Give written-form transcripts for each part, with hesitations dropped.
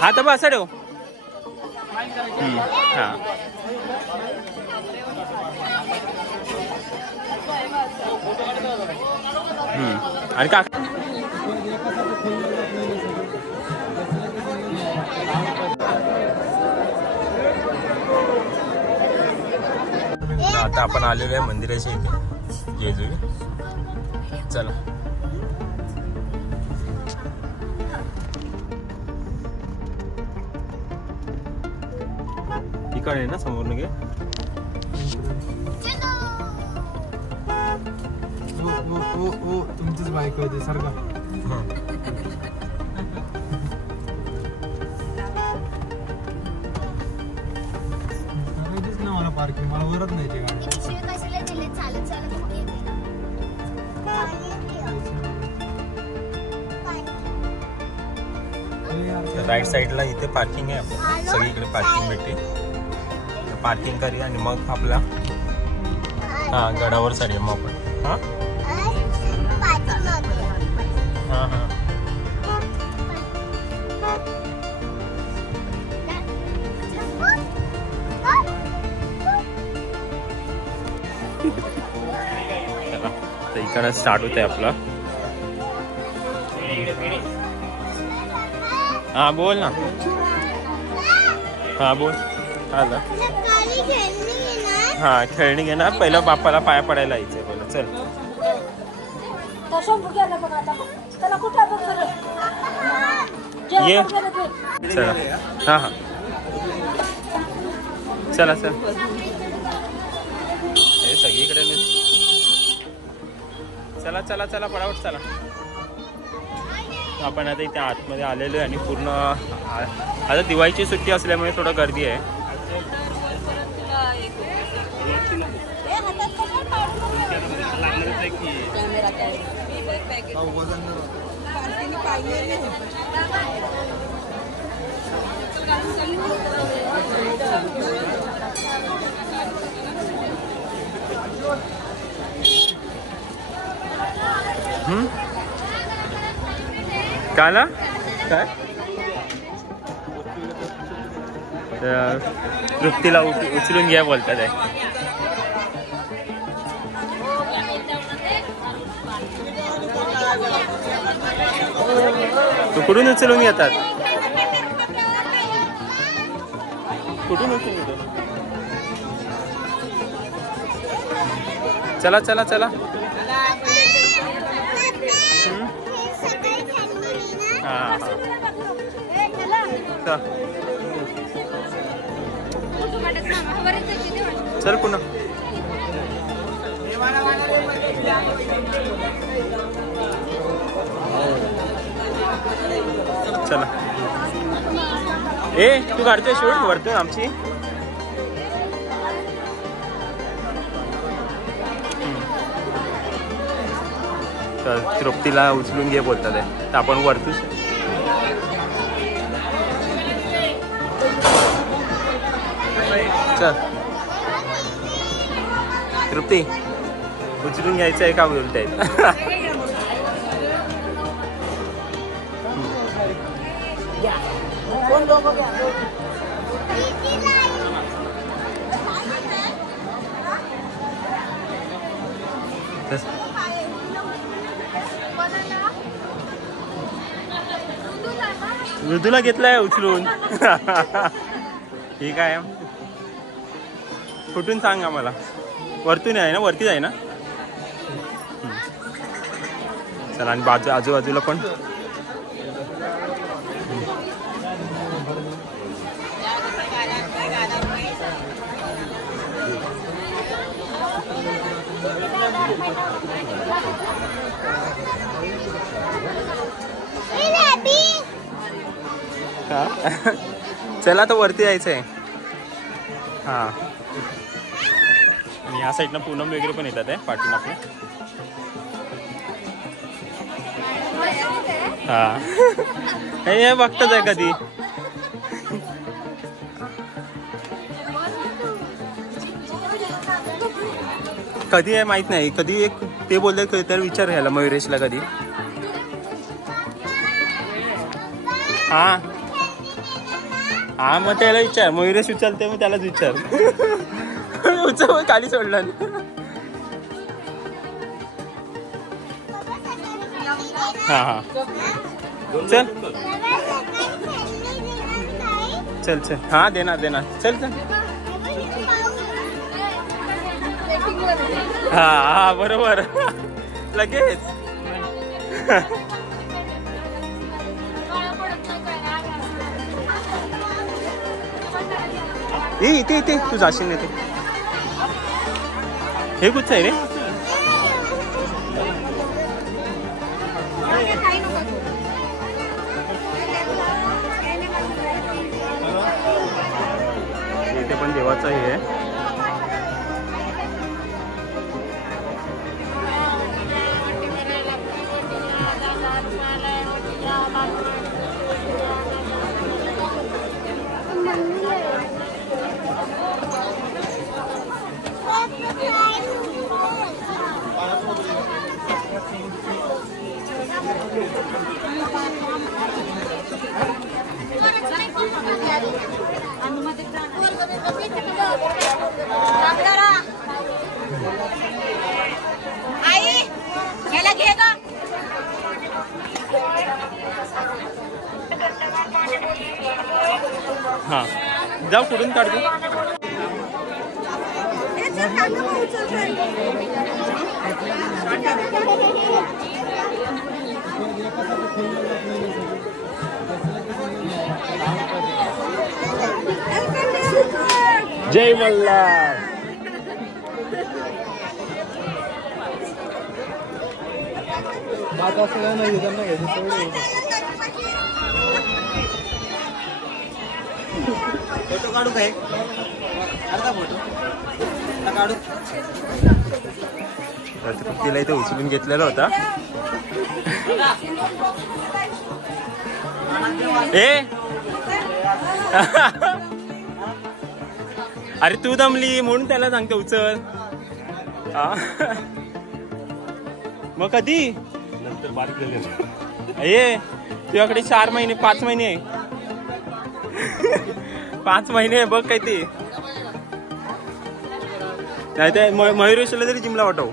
हा तर असं ठेव. हा आणि का आता आपण आलेलो आहे मंदिराच्या इथे जेजुरी. चला इकडे आहे ना समोर घे. तुमचीच बाईक होती सारखा. ना मला पार्किंग मला वरत नाही ते गाडी. राईट साइडला इथे पार्किंग आहे. आपण सगळीकडे पार्किंग भेटते. पार्किंग करूया आणि मग आपला हा गडावर चढूया मग आपण. हा हा हा तर इकडं स्टार्ट होत आहे आपला. हा बोल ना. हा बोल. आला हा खेळणी घेणार. पहिलं बाप्पाला पाया पडायला यायचंय पहिलं. चल ये चला. हा हा चला चल. हे सगळीकडे चला चला चला पटापट चला. आपण आता इथे आतमध्ये आलेलो आहे आणि पूर्ण आता दिवाळीची सुट्टी असल्यामुळे थोडं गर्दी आहे. काय ना काय तृप्तीला उचलून घ्या बोलतात आहे. तू कुठून उचलून येतात. कुठून उचलून येतो. चला चला चला. हा चल पुन्हा. चला. ए तू काढतोय शूट वरतोय आमची. तर तृप्तीला उचलून घे बोलतात आहे. तर आपण वरतूच चल. तृप्ती उचलून घ्यायचं आहे का बोलताय. मृदूला घेतलाय उचलून. ठीक आहे. कुठून सांग आम्हाला. वरतून आहे ना. वरतीच आहे ना. चला आणि आजूबाजूला पण चला तर वरती जायचंय. हा आणि या साईडनं पूनम वगैरे पण येतात आहे पाठून आपल्या. हा हे बघतच आहे कधी. कधी आहे माहित नाही. कधी एक ते बोलले तर विचार घ्यायला मयुरेशला कधी. हा हा मग त्याला विचार, मयुरेश उचलते मग त्यालाच विचार. उचल खाली सोडला. हा हा चल चल चल. हा देणार देणार. चल चल. हा हा बरोबर लगेच. इथे इथे तू जाशील नाही. हे कुठचं आहे रे? इथे पण देवाचं हे आहे. हा जाऊ कुठून काढतो. जय मल्हार. आता असं नाही त्यांना घ्यायचं सवय. फोटो काढू काय? फोटो काढू. तिला इथे उचलून घेतलेला होता. ए अरे तू दमली म्हणून त्याला सांगते उचल. मग कधी नंतर बारीक झाले. ये तुझ्याकडे 4 महिने 5 महिने आहे. 5 महिने बघ काय ते. नाही ते मयुरेशला तरी जिमला वाटव.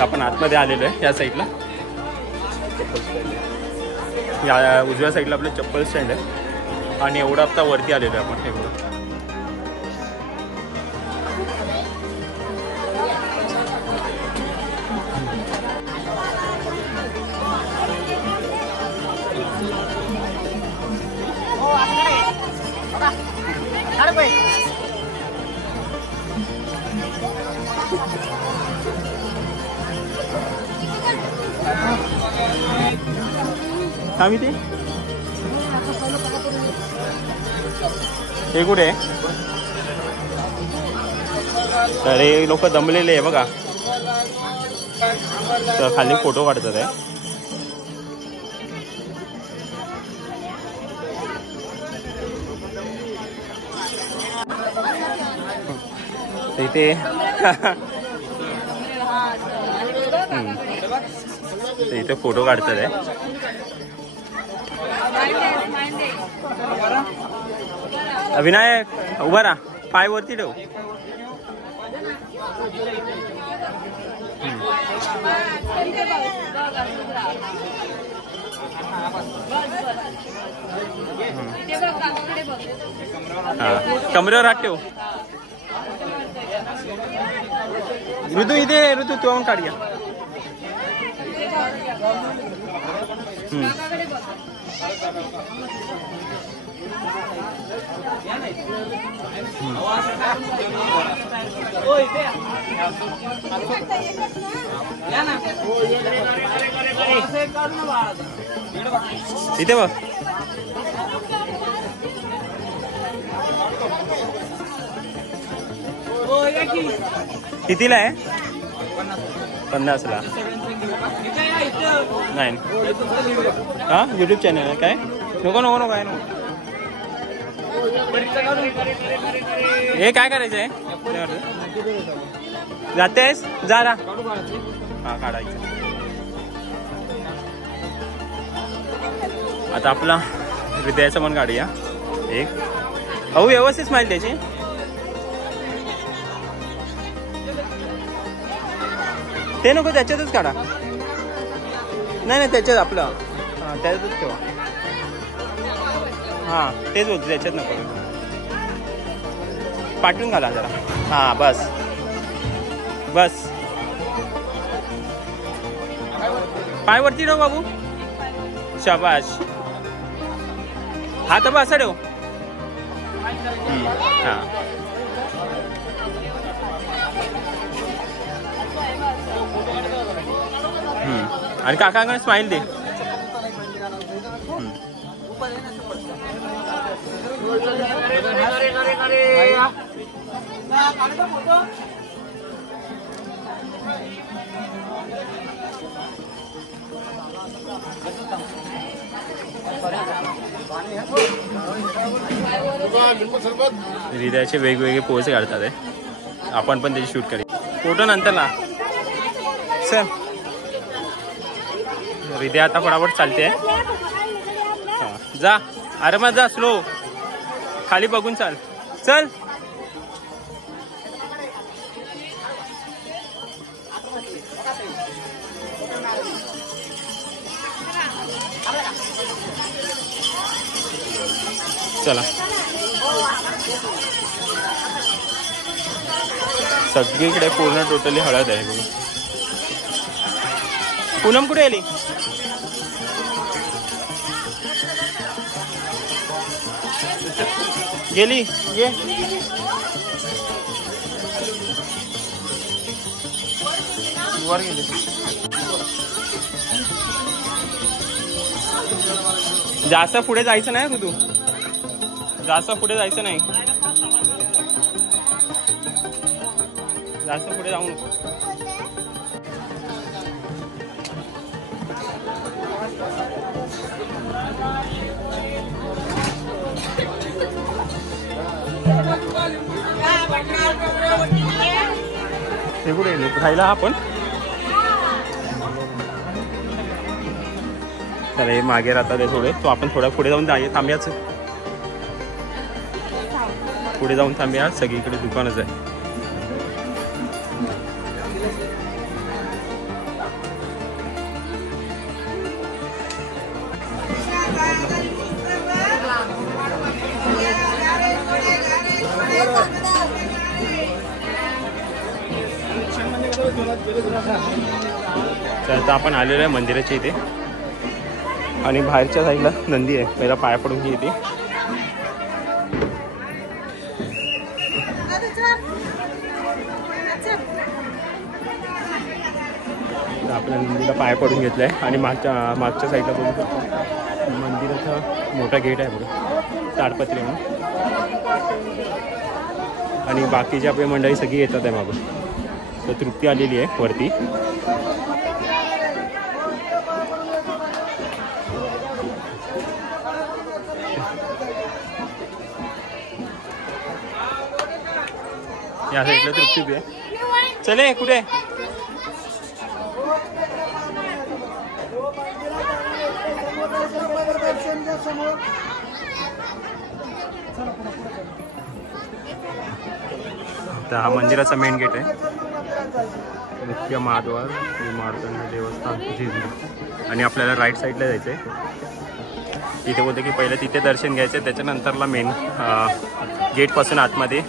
आपण आतमध्ये आलेलो आहे या साईडला. या उजव्या साईडला आपलं चप्पल स्टँड आहे आणि एवढं आता वरती आलेलो आहे आपण. एवढं आम्ही ते हे कुठे आहे? तर हे लोक दमलेले आहे बघा. तर खाली फोटो काढतात आहे. इथे इथे फोटो काढतात आहे. विनायक उभा राहा, पाय वरती ठेव. कमरेवर हात ठेव. ऋतू इथे ऋतू तू पण काढूया. इथे बघ. कितीला आहे? 50ला. नाही हा यूट्यूब चॅनल आहे काय? नको नको नको काय नको. हे काय करायचं आहे? जातेस जा. हा काढायचा. आता आपला हृदयाचा पण काढूया एक. अहो व्यवस्थित स्माईल त्याची. ते नको त्याच्यातच काढा. नाही त्याच्यात आपलं हां त्याच्यातच ठेवा. हां तेच होतं त्याच्यात नको. पाठवून घाला जरा. हां बस बस. पाय वरती ठेव बाबू. शाबाश. हात बा असं ठेव. हां आणि काकांकडे स्माईल दे. हृदयाचे वेगवेगळे पोज काढतात आहे. आपण पण त्याची शूट करूया. फोटो नंतर ना सर. हृदय आता फटाफट चालते. जा आरामात जा. स्लो खाली बघून चाल. चल. चला सगळीकडे पूर्ण टोटली हळद आहे बघा. पूनम कुठे आली. गेली. ये वर गेली. जास्त पुढे जायचं नाही ऋतू. जास्त पुढे जायचं नाही. जास्त पुढे जाऊ नको. हे कुठे राहिला आपण. तर हे मागे राहतात आहे थोडे. तो आपण थोडा पुढे जाऊन थांब्याच. पुढे जाऊन थांबूया. सगळीकडे दुकानच आहे. तर आता आपण आलेलो आहे मंदिराच्या इथे. आणि बाहेरच्या साईडला नंदी आहे. पहिला पाया पडून घे येते. आपल्या नंदीला पाया पडून घेतलाय. आणि मागच्या साईडला बघू शकतो मंदिराचा मोठा गेट आहे बघा ताडपत्री म्हणून. आणि बाकीची आपली मंडळी सगळी येतात आहे मागून. तर तृप्ती आलेली आहे वरती. या साईडला तृप्ती बी आहे. चले कुठे. तर हा मंदिराचा मेन गेट आहे. मुख्य महाद्वार मार्तंड देवस्थान जेजुरी. आणि आपल्याला राईट साईडला जायचं आहे. तिथे बोलते की पहिलं तिथे दर्शन घ्यायचं आहे. त्याच्यानंतरला मेन गेटपासून आतमध्ये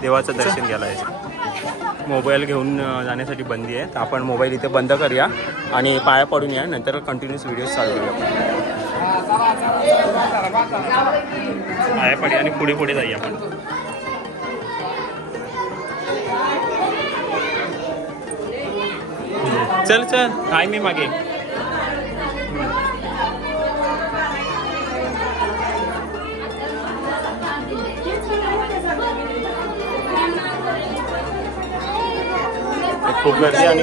देवाचं दर्शन घ्यायला यायचं. मोबाईल घेऊन जाण्यासाठी बंदी आहे. तर आपण मोबाईल इथे बंद करूया आणि पाया पडून या. नंतर कंटिन्यूस व्हिडिओ चालू करूया. पाया पडी आणि पुढे पुढे जाऊया आपण. चल चल आहे मी मागे. खूप गर्दी आणि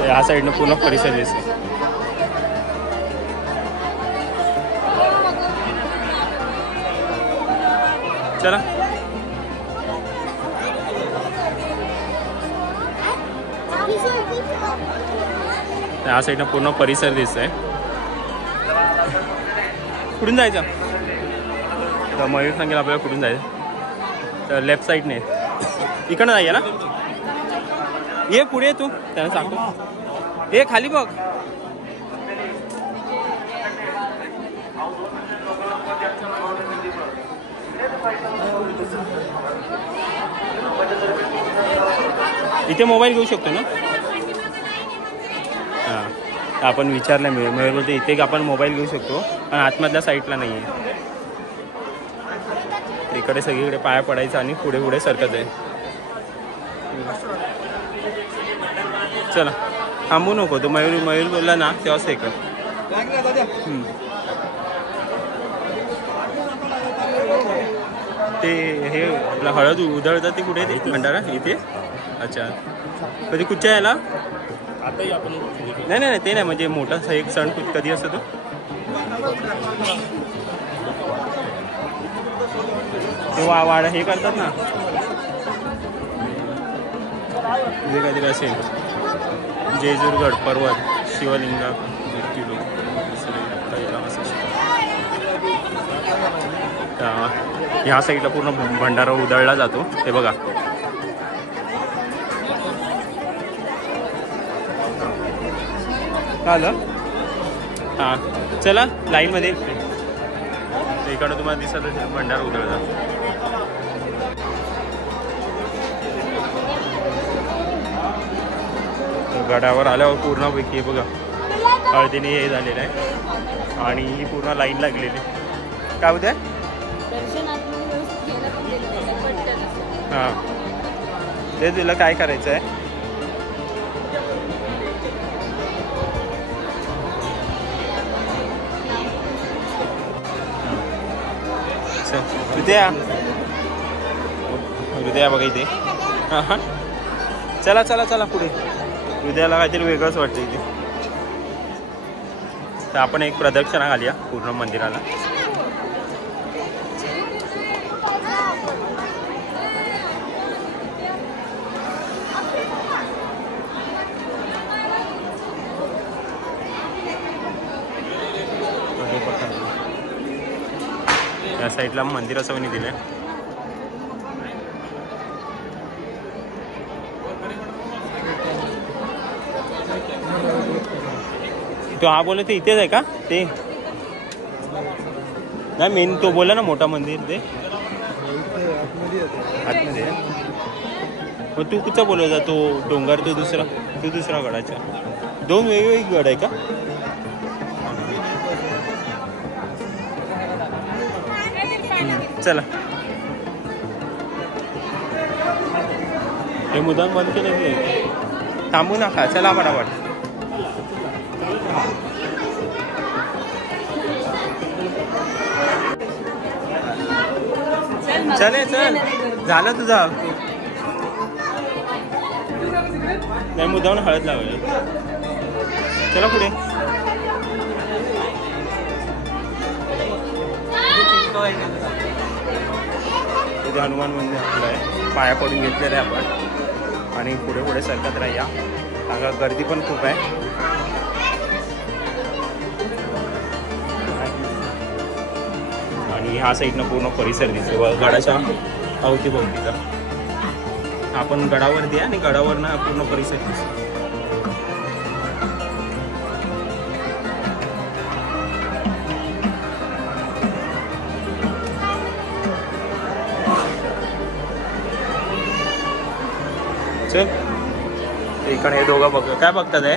ह्या साईडनं पूर्ण परिसर दिसतो. चला या साईडनं पूर्ण परिसर दिसतोय. कुठून जायचं तर मयूर सांगेल आपल्याला कुठून जायचं. तर लेफ्ट साईडने इकडनं जाऊया ना. ये पुढे तू त्यांना सांगतो. ये खाली बघ. इथे मोबाईल घेऊ शकतो ना. हां आपण विचारलं मयूर बोलते इथे आपण मोबाईल घेऊ शकतो पण आतमधल्या साईडला नाही आहे. इकडे सगळीकडे पाया पडायचं आणि पुढे पुढे सरकत आहे. चला थांबू नको. तो मयूर बोलला ना तेव्हाच हे कर. ते हे आपलं हळद उधळतात ते कुठे ते भंडारा इथे. अच्छा कधी कुठच्या यायला आताही आपण नाही ते नाही म्हणजे मोठा एक सण कधी असतो तो. ते वाढ हे करतात ना जे काहीतरी असेल. जेजूरगड पर्वत शिवलिंगा ह्या साईडला पूर्ण भंडारा उधळला जातो. ते बघा आलं. हां चला लाईनमध्ये. इकडं तुम्हाला दिसत असेल भंडारा उधळला. गडावर आल्यावर पूर्णपैकी बघा हळदीने हे झालेलं आहे आणि ही पूर्ण लाईन लागलेली. काय होत आहे. हां ते तुला काय करायचं आहे. हृदया बघा इथे. हां चला चला चला पुढे. हृदयाला काहीतरी वेगळंच वाटतं इथे. तर आपण एक प्रदक्षिणा घालूया पूर्ण मंदिराला. या साईडला मंदिर असं कोणी दिलंय. तो हा बोलला ते इथेच आहे का ते. नाही मेन तो बोला ना मोठा मंदिर ते आतमध्ये. मग तू कुठचा बोलवता तो डोंगर तो दुसरा गडाचा. दोन वेगवेगळे गड आहे का. चला हे मुद्दाम बंद केलं की थांबू नका. चला फटाफट. चले चल झालं तुझा. नाही मुद्दाम हळद लावली. चला पुढे. इथे हनुमान मंदिर आपलं आहे. पाया पडून घेतलेलं आहे आपण आणि पुढे पुढे सरकत राहूया. कारण गर्दी पण खूप आहे. आणि ह्या साईडनं पूर्ण परिसर दिसतो गडाच्या अवतीभोवतीचा. आपण गडावरती आहे आणि गडावरनं पूर्ण परिसर दिसतो. इकडे हे दोघं बघ काय बघतात आहे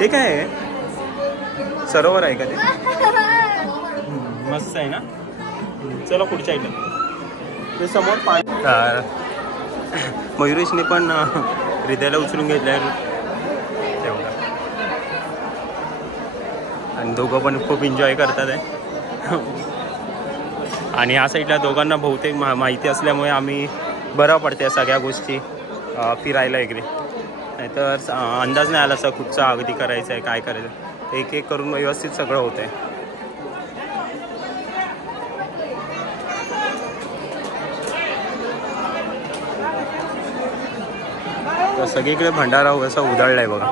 ते. काय आहे सरोवर आहे का ते. मस्त आहे ना. चला पुढच्या आयटम ते समोर पाणी. मयुरेशने पण हृदयाला उचलून घेतलंय तेवढं आणि दोघं पण खूप एन्जॉय करतात आहे. आणि ह्या साईडला दोघांना बहुतेक माहिती असल्यामुळे आम्ही बरं पडते सगळ्या गोष्टी फिरायला वगैरे. नाहीतर अंदाज नाही आला असं कुठचा अगदी करायचं आहे काय करायचं. एक एक करून व्यवस्थित सगळं होतं आहे. तर सगळीकडे भंडारा असा उधळला आहे बघा.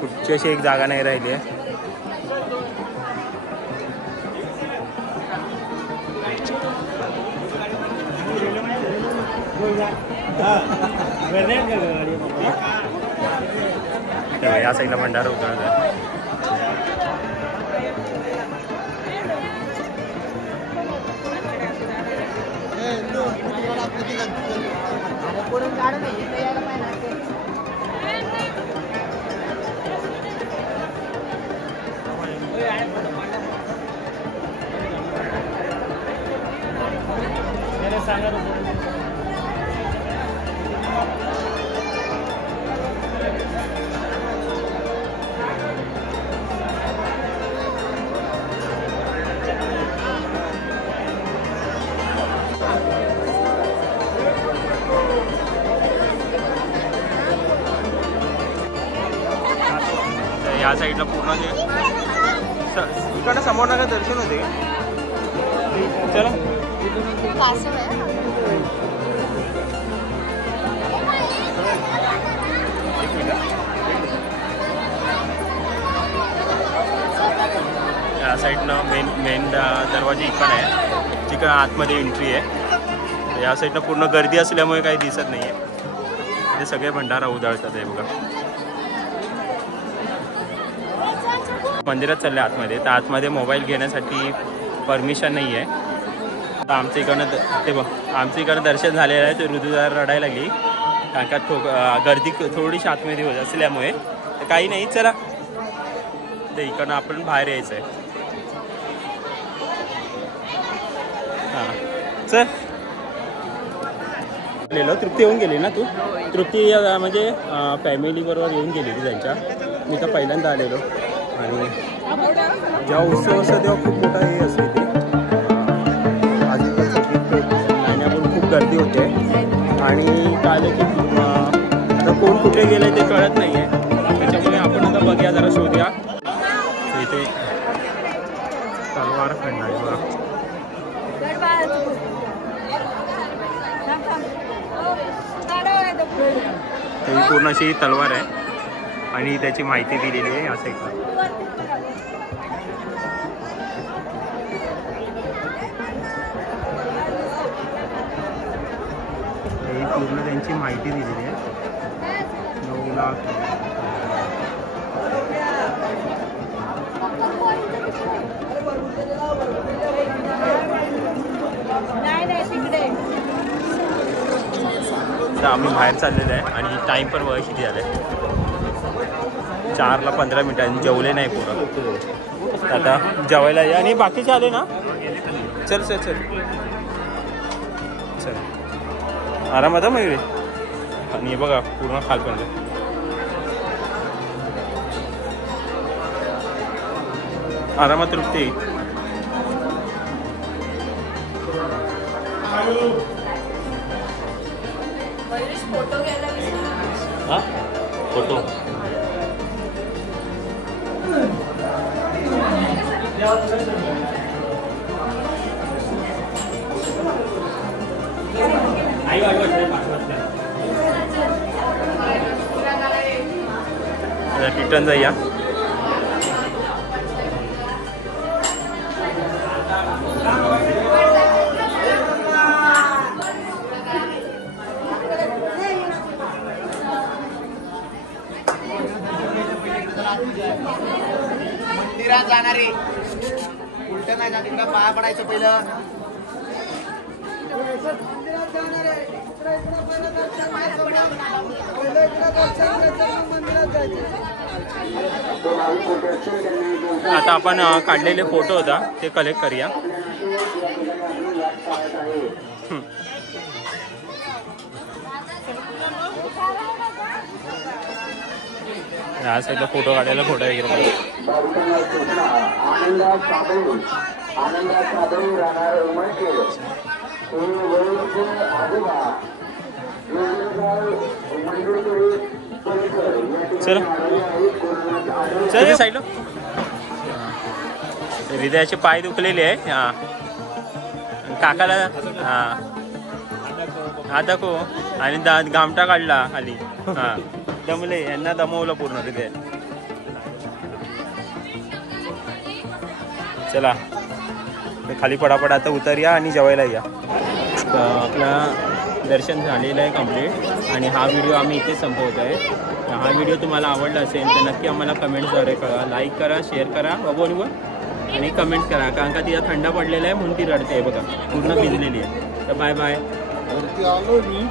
कुठची अशी एक जागा नाही राहिली आहे. तेव्हा या साईडला भंडारा उधळला आहे. या साईडला पूर्ण जे इकडं समोर नका दर्शन होते. चला या साईडनं मेन दरवाजा इकडं आहे, जिकडं आतमध्ये एंट्री आहे. या साईडनं पूर्ण गर्दी असल्यामुळे काही दिसत नाही आहे. हे सगळे भंडारा उधळतात आहे बघा. मंदिरात चालले आतमध्ये, तर आतमध्ये मोबाईल घेण्यासाठी परमिशन नाही आहे. तर आमच्या इकडनं ते बघ, आमच्या इकडं दर्शन झालेलं आहे. ते ऋतुजा रडायला लागली कारण का गर्दी थोडीशी आतमध्ये होत असल्यामुळे. तर काही नाही, चला ते इकडनं आपण बाहेर यायचं आहे. हां चल. गेलेलो तृप्ती येऊन गेली ना तू? तृप्ती म्हणजे फॅमिलीबरोबर येऊन गेली ती त्यांच्या. मी तर पहिल्यांदा आलेलो. आणि जेव्हा उत्सव असतो तेव्हा खूप मोठा हे असते ते महिन्याभर खूप गर्दी होते. आणि काय की आता कोण कुठे गेलं ते कळत नाही आहे. त्याच्यामुळे आपण आता बघूया, जरा शोधूया. इथे तलवार खंड आहे बघा. ही पूर्ण अशी तलवार आहे आणि त्याची माहिती दिलेली आहे या साईडला. ही पूर्ण त्यांची माहिती दिलेली आहे. 9 लाख तर आम्ही बाहेर चाललेलो आहे. आणि टाईम पण बघा किती झालं आहे. 4ला 15 मिनिटांनी जेवले नाही पोरं. आता जेवायला या. आणि बाकीचे आले ना. चल चल चल चल आरामात मग. आणि बघा पूर्ण खालपर्यंत आरामात तृप्ती. फोटो रिटर्न जाऊया. मंदिरात जाणारे उलट नाही जात, तिकडे पाया पडायचं पहिलं. आता आपण काढलेले फोटो होता ते कलेक्ट करूया. या साईडला फोटो काढायला फोटो वगैरे. चलो चल साईडला. हृदयाचे पाय दुखलेले आहे. हां काकाला हां हा दाखव आणि गामटा काढला खाली. हा दमले, यांना दमवलं पूर्ण तिथे. चला खाली पडापड आता उतरूया आणि जेवायला या. आपला दर्शन झालेलं आहे कंप्लीट आणि हा व्हिडिओ आम्ही इथे संपवत आहे. हा व्हिडिओ तुम्हाला आवडला असेल तर नक्की आम्हाला कमेंट्सद्वारे कळवा. लाईक करा, शेअर करा बघून आणि कमेंट करा, कारण का तिला थंड पडलेला आहे म्हणून ती रडते बघा, पूर्ण भिजलेली आहे. तर बाय बाय. वरती आलो मी.